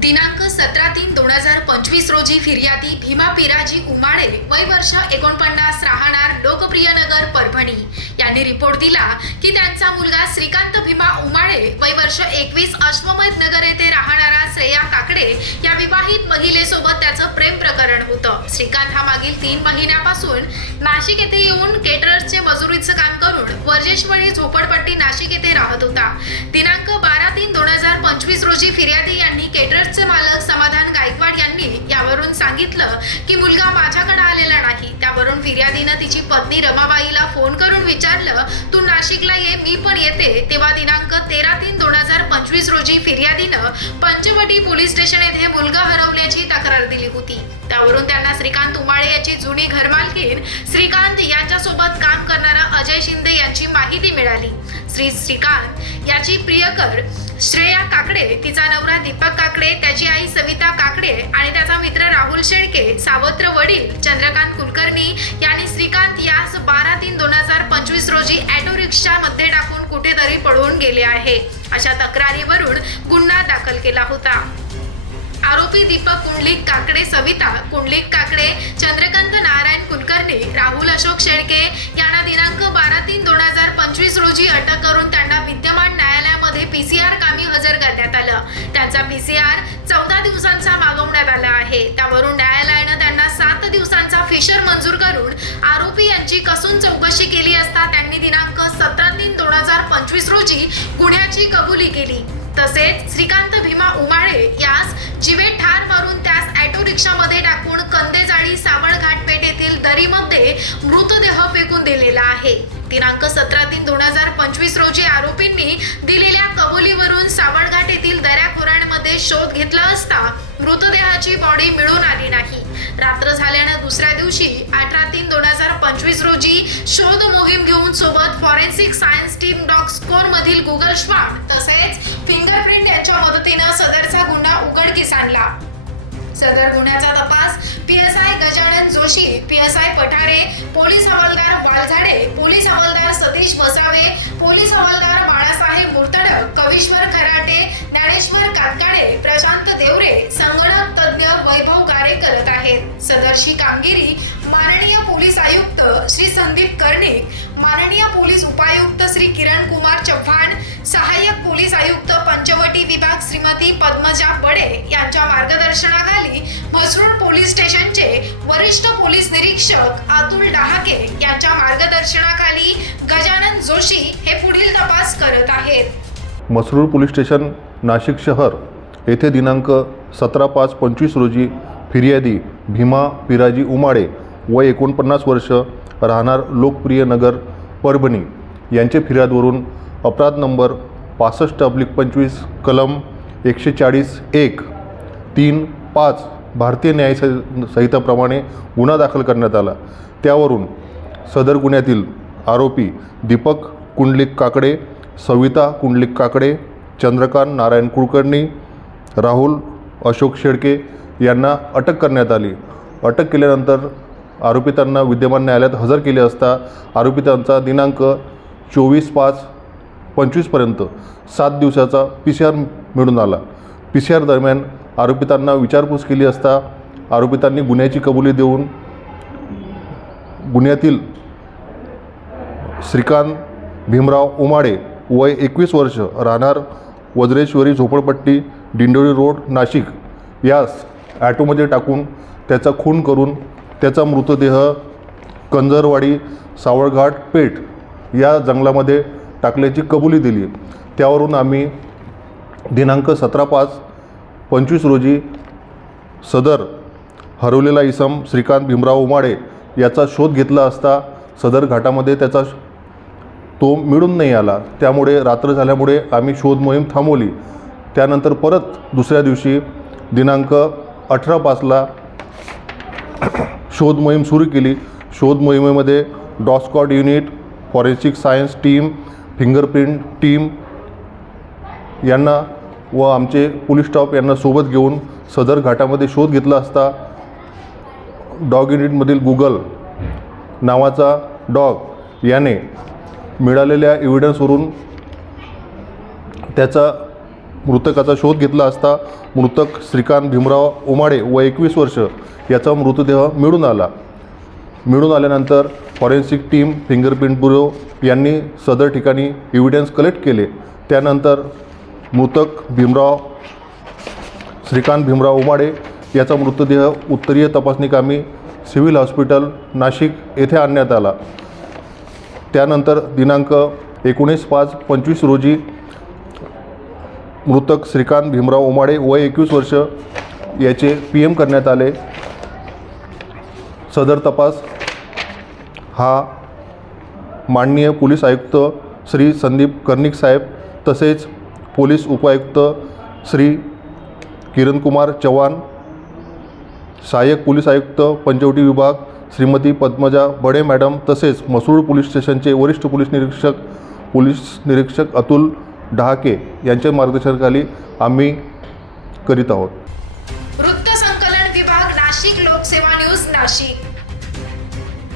दिनांक सतरा तीन दोन हजार पंचवीस रोजी फिर्यादी भीमा पिराजी उमाळे वय वर्ष एकोणपन्नास राहणार लोकप्रिय नगर परभणी. यांनी रिपोर्ट दिला की त्यांचा मुलगा श्रीकांत भीमा उमाळे वय वर्ष एकवीस अश्वमेध नगर येथे राहणारा श्रेया काकडे या विवाहित महिलेसोबत त्याचं प्रेम प्रकरण होतं. श्रीकांत हा मागील तीन महिन्यापासून नाशिक येथे येऊन केटरर्सचे मजुरीचं काम करून वर्जेश्वरी झोपडपट्टी नाशिक येथे राहत होता. दिनांक बारा तीन दोन हजार पंचवीस रोजी फिर्यादी यांनी केटरर्सचे मालक समाधान गायकवाड यांनी यावरून सांगितलं की मुलगा माझ्याकडे आलेला नाही. त्यावरून फिर्यादीनं तिची पत्नी रमाबाईला फोन करून विचारलं तू नाशिकला ये मी पण येते. तेव्हा दिनांक तेरा तीन दोन हजार पंचवीस रोजी फिर्यादीनं पंचवटी पोलीस स्टेशन येथे मुलगा हरवल्याची तक्रार दिली होती. त्यावरून त्यांना श्रीकांत उमाळे याची जुनी घरमालकीन श्रीकांत यांच्यासोबत काम करणारा अजय शिंदे यांची माहिती मिळाली. श्री श्रीकांत याची प्रियकर श्रेया काकडे तिचा नवरा दीपक काकडे त्याची आई सविता काकडे आणि त्याचा मित्र राहुल शेळके सावत्र वडील चंद्रकांत कुलकर्णी यांनी श्रीकांत यास बारा तीन दोन हजार पंचवीस रोजी ऑटो रिक्षामध्ये टाकून कुठेतरी पळून गेले आहे. अशा तक्रारीवरून गुन्हा दाखल केला होता. आरोपी दीपक कुंडलिक काकडे सविता कुंडलिक काकडे राहुल अशोक शेळके यांना दिनांक बारा तीन दोन हजार पंचवीस रोजी अटक करून त्यांना विद्यमान न्यायालयामध्ये पीसीआर कामी हजर करण्यात आलं. त्यांचा पीसीआर चौदा दिवसांचा मागवण्यात आला आहे. त्यावरून न्यायालयानं त्यांना सात दिवसांचा फिशर मंजूर करून आरोपी यांची कसून चौकशी केली असता त्यांनी दिनांक सतरा तीन दोन हजार पंचवीस रोजी गुन्ह्याची कबुली केली. तसेच श्रीकांत भीमा उमाळे यास जिवे ठार मारून त्यास ऑटो रिक्षामध्ये टाकून कंदेजाळी सावळघाट पेठ येथील दरीमध्ये मृतदेह फेकून दिलेला आहे. दिनांक सतरा तीन दोन हजार पंचवीस रोजी आरोपींनी दिलेल्या कबुलीवरून सावळघाट येथील दऱ्याखोऱ्यांमध्ये शोध घेतला असता मृतदेहाची बॉडी मिळून आली नाही. रात्र झाल्यानं दुसऱ्या दिवशी अठरा तीन दोन हजार पंचवीस रोजी शोध मोहीम घेऊन सोबत forensic science team dog squad मधील गुगल श्वाब तसेच फिंगरप्रिंट यांच्या मदतीनं सदरचा गुन्हा उघडकीस आणला. सदर गुन्ह्याचा तपास PSI Gajanan Joshi PSI Pathare police हवालदार वालझाडे पोलीस हवालदार सतीश वसावे पोलीस हवालदार बाळासाहेब मुर्तडक कविश्वर खराटे ज्ञानेश्वर कातकाडे प्रशांत देवरे संगणक तज्ज्ञ वैभव करत आहेत. सदरची कामगिरी माननीय पोलीस आयुक्त श्री संदीप कर्णिक माननीय पोलीस उपायुक्त श्री किरण कुमार चव्हाण सहाय्यक पोलीस आयुक्त पंचवटी विभाग श्रीमती पद्मजा बडे यांच्या मार्गदर्शनाखाली म्हसरूळ पोलीस स्टेशनचे वरिष्ठ पोलीस निरीक्षक अतुल डहाके यांच्या मार्गदर्शनाखाली गजानन जोशी हे पुढील तपास करत आहेत. म्हसरूळ पोलीस स्टेशन नाशिक शहर येथे दिनांक सतरा पाच पंचवीस रोजी फिर्यादी भीमा पिराजी उमाडे व एकोणपन्नास वर्ष राहणार लोकप्रिय नगर परभणी. यांचे फिर्यादवरून अपराध नंबर पासष्ट अब्लिक पंचवीस कलम एकशे चाळीस एक तीन पाच भारतीय न्याय सं- संहिताप्रमाणे गुन्हा दाखल करण्यात आला. त्यावरून सदर गुन्ह्यातील आरोपी दीपक कुंडलिक काकडे सविता कुंडलिक काकडे चंद्रकांत नारायण कुलकर्णी राहुल अशोक शेळके यांना अटक करण्यात आली. अटक केल्यानंतर आरोपितांना विद्यमान न्यायालयात हजर केले असता आरोपितांचा दिनांक चोवीस पाच पंचवीसपर्यंत सात दिवसाचा पी सी आर मिळून आला. पी सी आर दरम्यान आरोपितांना विचारपूस केली असता आरोपितांनी गुन्ह्याची कबुली देऊन गुन्ह्यातील श्रीकांत भीमराव उमाडे वय एकवीस वर्ष राहणार वज्रेश्वरी झोपडपट्टी डिंडोळी रोड नाशिक यास ॲटोमध्ये टाकून त्याचा खून करून त्याचा मृतदेह कंजरवाडी सावळघाट पेठ या जंगलामध्ये टाकल्याची कबुली दिली. त्यावरून आम्ही दिनांक सतरा पाच पंचवीस रोजी सदर हरवलेला इसम श्रीकांत भीमराव उमाडे याचा शोध घेतला असता सदर घाटामध्ये त्याचा श- तो मिळून नाही आला. त्यामुळे रात्र झाल्यामुळे आम्ही शोध मोहीम थांबवली. त्यानंतर परत दुसऱ्या दिवशी दिनांक अठरा पाचला शोध मोहीम सुरू केली. शोध मोहिमेमध्ये dog squad unit forensic science team fingerprint team यांना व आमचे पोलीस स्टॉप यांना सोबत घेऊन सदर घाटामध्ये शोध घेतला असता डॉग युनिटमधील गुगल नावाचा डॉग याने मिळालेल्या एव्हिडन्सवरून त्याचा मृतकाचा शोध घेतला असता मृतक श्रीकांत भीमराव उमाडे व एकवीस वर्ष याचा मृतदेह मिळून आला. मिळून आल्यानंतर फॉरेन्सिक टीम फिंगरप्रिंट ब्युरो यांनी सदर ठिकाणी एव्हिडन्स कलेक्ट केले. त्यानंतर मृतक भीमराव श्रीकांत भीमराव उमाडे याचा मृतदेह उत्तरीय तपासणी कामी सिव्हिल हॉस्पिटल नाशिक येथे आणण्यात आला. त्यानंतर दिनांक एकोणीस पाच पंचवीस रोजी मृतक श्रीकांत भीमराव उमाडे वय एकवीस वर्ष याचे पी एम करण्यात आले. सदर तपास. हा माननीय पोलीस आयुक्त श्री संदीप कर्णिक साहेब तसेच पोलीस उपायुक्त श्री किरणकुमार चव्हाण सहाय्यक पोलीस आयुक्त पंचवटी विभाग श्रीमती पद्मजा बडे मॅडम तसेच मसूळ पोलीस स्टेशनचे वरिष्ठ पोलीस निरीक्षक पोलीस निरीक्षक अतुल डहाके यांच्या मार्गदर्शनाखाली आम्ही करीत आहोत.